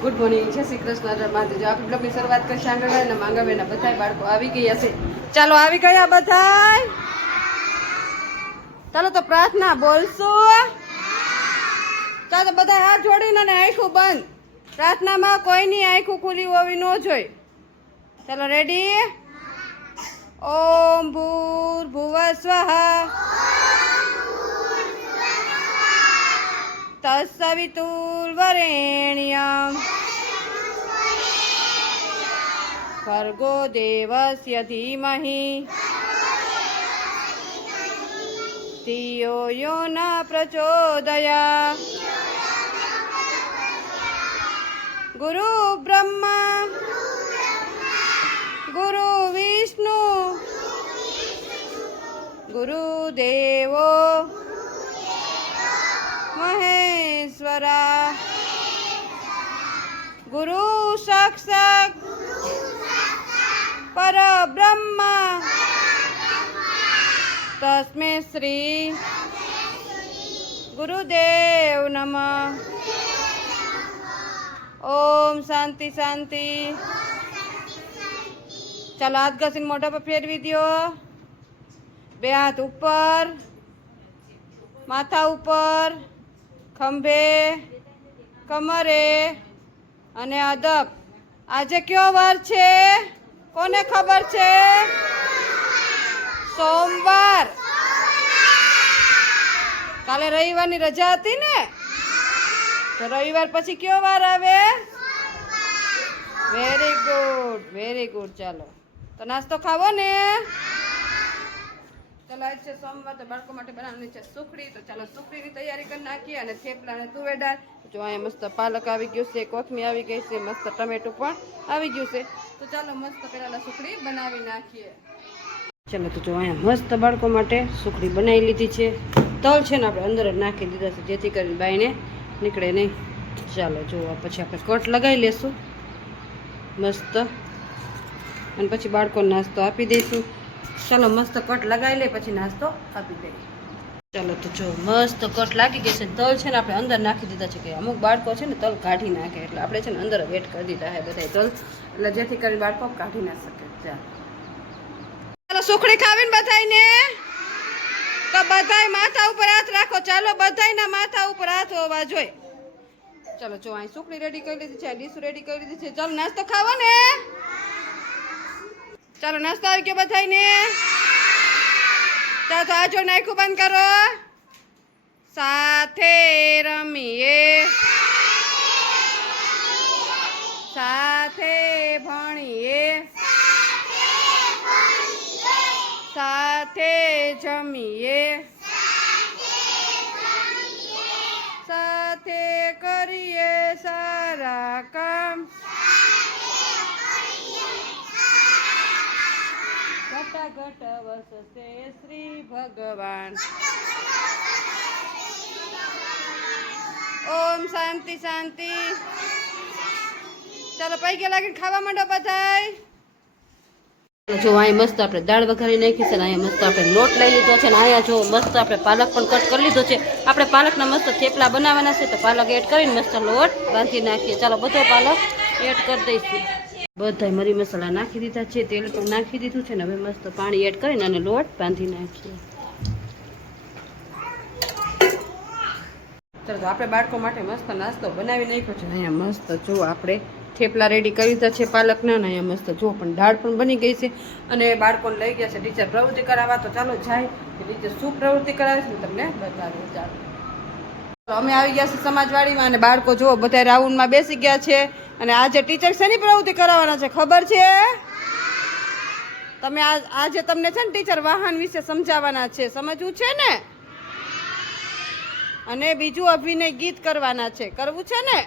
Good morning, જય શ્રી કૃષ્ણ. માતા જો આપણે બ્લોગની શરૂઆત કરીશું. આંગણવાડી અને માંગણવાડીના બધા બાળકો આવી ગયા છે. ચાલો આવી ગયા બધા. ચાલો તો પ્રાર્થના બોલશું. ચાલો બધા હાથ જોડીને અને આંખું બંધ. પ્રાર્થનામાં કોઈની આંખું ખુલી હોવી ન જોઈએ. ચાલો રેડી. ઓમ ભૂર્ભુવઃ સ્વઃ તત્સવિતુર્વરેણ્યં ભર્ગો દેવસ્ય ધીમહિ ધિયો યો ન પ્રચોદયાત્. ગુરુ બ્રહ્મા ગુરુ વિષ્ણુ ગુરુદેવો મહેશ્વરા ગુરુ સાક્ષાત પરબ્રહ્મ તસ્મૈ શ્રી ગુરુદેવ નમઃ. ઓમ શાંતિ શાંતિ. ચાલો હાથ ઘસીને મોઢા પર ફેરવી દો. બે હાથ ઉપર, માથા ઉપર, ખંભે, કમરે અને અદબ. આજે કયો વાર છે? કોને ખબર છે? સોમવાર. કાલે રવિવારની રજા હતી ને, તો રવિવાર પછી કયો વાર આવે? Very good, very good. ચાલો તો નાસ્તો ખાવો ને. ચાલો આજ છે સોમવાર, તો બાળકો માટે બનાવવાની છે સુખડી. તો ચાલો સુખડીની તૈયારી કરી નાખીએ. અને થેપલા અને તુવેર દાળ. જો અહીંયા મસ્ત પાલક આવી ગયું છે, કોથમી આવી ગઈ છે, મસ્ત ટમેટું પણ આવી ગયું છે. તો ચાલો મસ્ત પહેલા સુખડી બનાવી નાખીએ. ચાલો તો જો અહીંયા મસ્ત બાળકો માટે સુખડી બનાવી લીધી છે. તલ છે ને આપણે અંદર જ નાખી દીધા છે, જેથી કરીને બાઈને નીકળે નહીં. ચાલો જો પછી આપણે કટ લગાવી લેશું મસ્ત, અને પછી બાળકોને નાસ્તો આપી દઈશું. ચાલો મસ્ત કટ લગાવી લે, પછી નાસ્તો આપી દઈએ. ચાલો તો જો મસ્ત કટ લાગી ગઈ છે. તલ છે ને આપણે અંદર નાખી દીધા છે, કે અમુક બાળકો છે ને તલ કાઢી નાખે, એટલે આપણે છે ને અંદર વેટ કરી દીધા છે બધા તલ, એટલે જેથી કરીને બાળકો કાઢી ના શકે. ચાલો સુખડી ખાવીને બધાને, તો બધાય માથા ઉપર હાથ રાખો. ચાલો બધાયના માથા ઉપર હાથ હોવા જોઈએ. ચાલો જો અહીં સુખડી રેડી કરી લીધી છે, ડીશ રેડી કરી લીધી છે. ચાલો નાસ્તો ખાવો ને. ચાલો નાસ્તો આવી ગયો બધાને. ચાલો તો આ જોઈને આંખું બંધ કરો. સાથે રમીએ, સાથે ભણીએ, સાથે જમીએ, સાથે કરીએ સારા કામ, ઘટ ઘટ વસશે શ્રી ભગવાન. ઓમ શાંતિ શાંતિ. ચાલો પૈકી લાગીને ખાવા માંડો બધાય. જો અહીંયા મસ્ત આપણે દાળ વઘારી નાખી છે ને, અહીંયા મસ્ત આપણે લોટ લઈ લીધો છે ને, અહીંયા જો મસ્ત આપણે પાલક પણ કટ કરી લીધો છે. આપણે પાલકના મસ્ત થેપલા બનાવવાના છે, તો પાલક એડ કરીને મસ્ત લોટ બાંધી નાખીએ. ચાલો બધો પાલક એડ કરી દઈશું. બધા મરી મસાલા નાખી દીધા છે, તેલ પણ નાખી દીધું છે ને. હવે મસ્ત પાણી એડ કરીને અને લોટ બાંધી નાખીએ. ચાલો તો આપણે બાળકો માટે મસ્ત નાસ્તો બનાવી નાખ્યો છે. અહીંયા મસ્ત જો આપણે થેપલા રેડી કરી દીધા છે પાલકના, ને અહીંયા મસ્ત જો પણ દાળ પણ બની ગઈ છે. અને બાળકોને લઈ ગયા છે ટીચર પ્રવૃત્તિ કરાવવા. તો ચાલો જાય ટીચર શું પ્રવૃત્તિ કરાવે છે તમને બતાવું. ચાલો અમે આવી ગયા છે સમાજવાડીમાં, અને બાળકો જુઓ બધા રાઉન્ડમાં બેસી ગયા છે. અને આજે ટીચર શેની પ્રવૃત્તિ કરાવવાના છે ખબર છે? તમે આજે તમને છે ને ટીચર વાહન વિશે સમજાવવાના છે, સમજવું છે ને? અને બીજું અભિનય ગીત કરવાના છે, કરવું છે ને?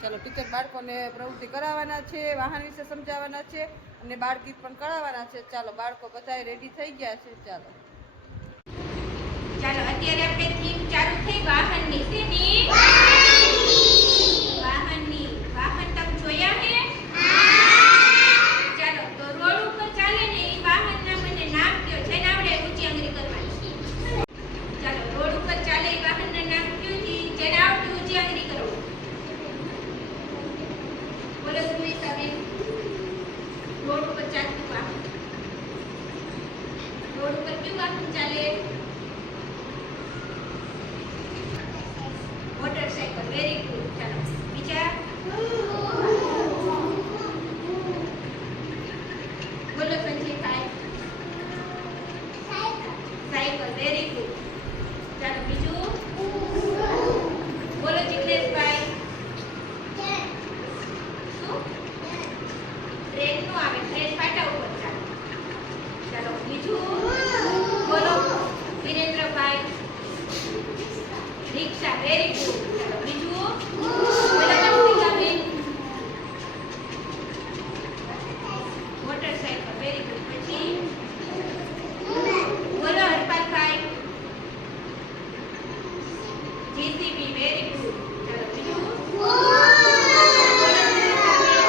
ચાલો ટીચર બાળકોને પ્રવૃત્તિ કરાવવાના છે, વાહન વિશે સમજાવવાના છે, અને બાળ ગીત પણ કરાવવાના છે. ચાલો બાળકો બધા રેડી થઈ ગયા છે. ચાલો ચાલો અત્યારે આપણે થીમ ચાલુ થઈ વાહનની. શેની? વાહનની. વાહન તમે જોયા હે? ચાલો તો રોડ ઉપર ચાલે ને એ વાહનના મને નામ કયો. જેને આવડે ઊંચી આંગળી કરવાની. ચાલો રોડ ઉપર ચાલે એ વાહનના નામ કયો છે? જેને આવડે ઊંચી આંગળી કરો. વાહન ચાલે? મોટરસાઇકલ. Very good. ચાલો બીજા બોલો સંજયભાઈ. સાયકલ. Very good. ચાલો બીજું બોલો જિગ્નેશભાઈ. શું? ટ્રેન નું આવે. ટ્રેન પાટા ઉપર ચાલે. ચાલો બીજું બોલો વિરેન્દ્રભાઈ. રિક્ષા. Very good. ચાલો બીજું બોલો કૌશિકાબેન. મોટરસાઇકલ. Very good. પછી બોલો હરપાલભાઈ. જેસીબી. Very good. ચાલો બીજું બોલો સુરેખાબેન.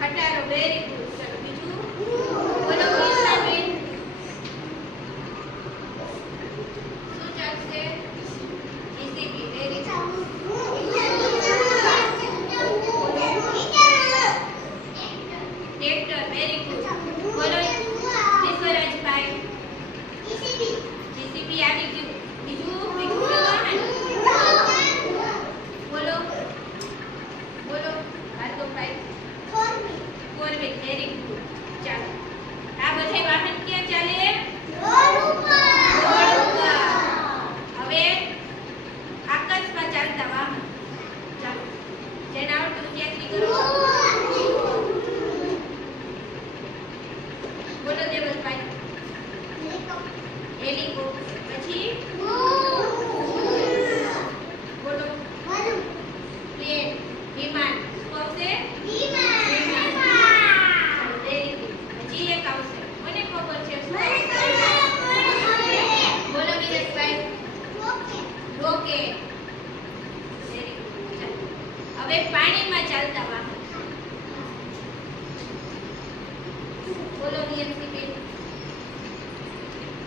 ખટારો. Very good. ચાલો બીજું બોલો કૃષ્ણાબેન. શું ચાલશે? JCB. Very good. Tractor. Very good. બોલો ઈશ્વરાજભાઈ. જેસીબી આવી ગયું. બીજું વાહન બોલો બોલો Bhargavbhai. Four wheel. Very good. ચાલો આ બધા વાહન ક્યાં ચાલે? રોડ ઉપર. હવે આકાશમાં ચાલતા વાહન. ચાલો જેને આવડતું ત્યાંથી કરો. બોલો દેવલભાઈ. હેલિકોપ્ટર. પછી બોલો પ્લેન. વિમાન. શું આવશે? ચાલો, very good. હજી એક આવશે. મને ખબર છે શું આવશે? બોલો વિરેશભાઈ. રોકેટ. Very good. ચાલો. હવે પાણીમાં ચાલતા વાહન. બોલો વિયંતીબેન.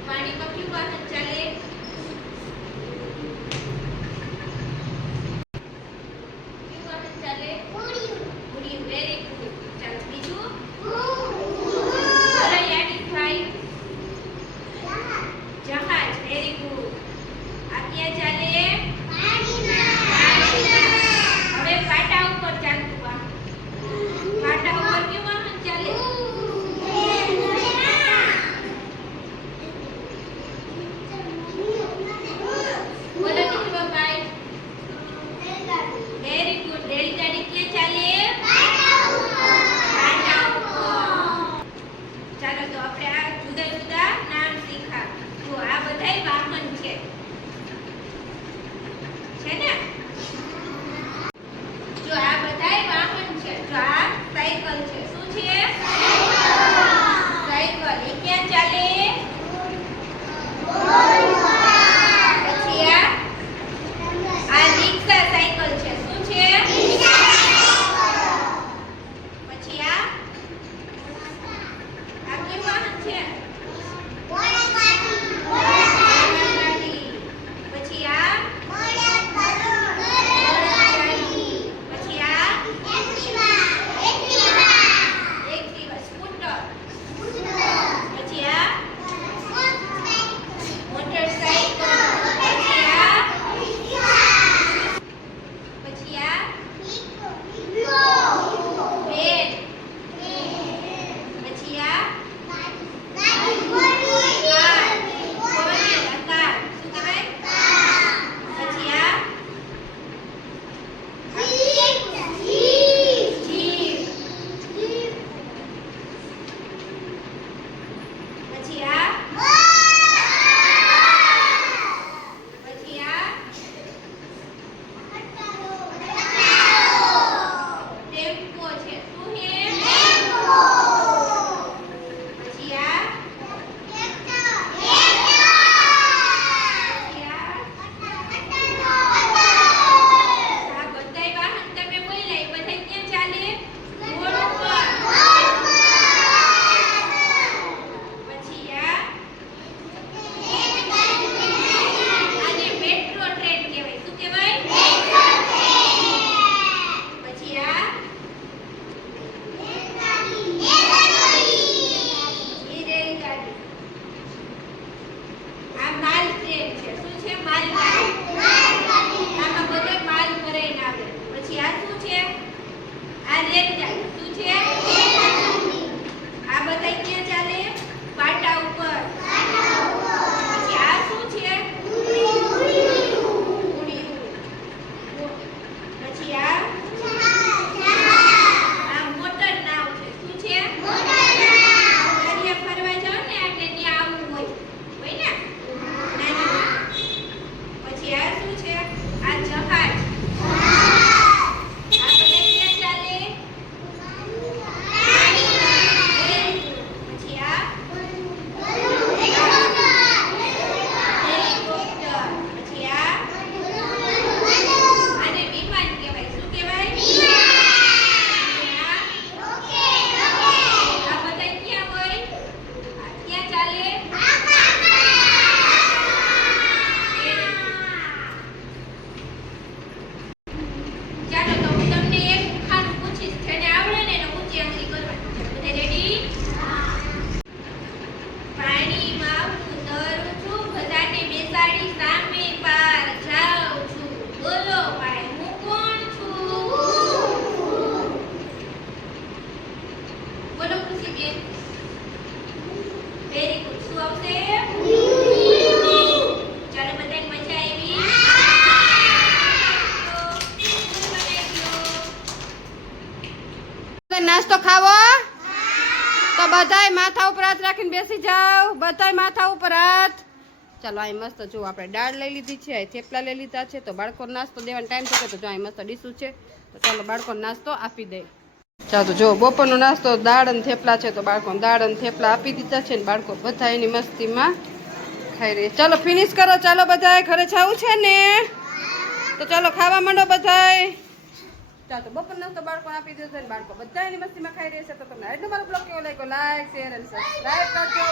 પાણીમાં કયું વાહન ચાલે? કયું વાહન ચાલે? હોડી. Very good. ચાલો બીજું બોલો યાદીભાઈ. જહાજ. Very good. આ ક્યાં ચાલે? પાણીમાં. હવે પાટા ઉપર ચાલતું વાહન. નાસ્તો ખાવો તો બધાય માથા ઉપર હાથ રાખીને બેસી જાવ. બધાય માથા ઉપર હાથ. ચાલો અહીં મસ્ત જો આપણે દાળ લઈ લીધી છે, અહીં થેપલા લઈ લીધા છે. તો બાળકોને નાસ્તો દેવાનો ટાઈમ થયો તો જો અહીં મસ્ત ડીશું છે. તો ચાલો બાળકોને નાસ્તો આપી દે. ચાલો તો જો બપોરનો નાસ્તો દાળ અને થેપલા છે. તો બાળકોને દાળ અને થેપલા આપી દીધા છે ને બાળકો બધા એની મસ્તીમાં ખાઈ રહી. ચાલો ફિનિશ કરો. ચાલો બધાય ઘરે જવું છે ને, તો ચાલો ખાવા માંડો બધાય. ચાલો બપોર નાસ્તો બાળકોને આપી દીધો છે ને બાળકો બધા એની મસ્તીમાં ખાઈ રહ્યા છે. તો તમને આજનો મારો બ્લોગ કેવો લાગ્યો, લાઈક શેર અને સબસ્ક્રાઈબ કરજો.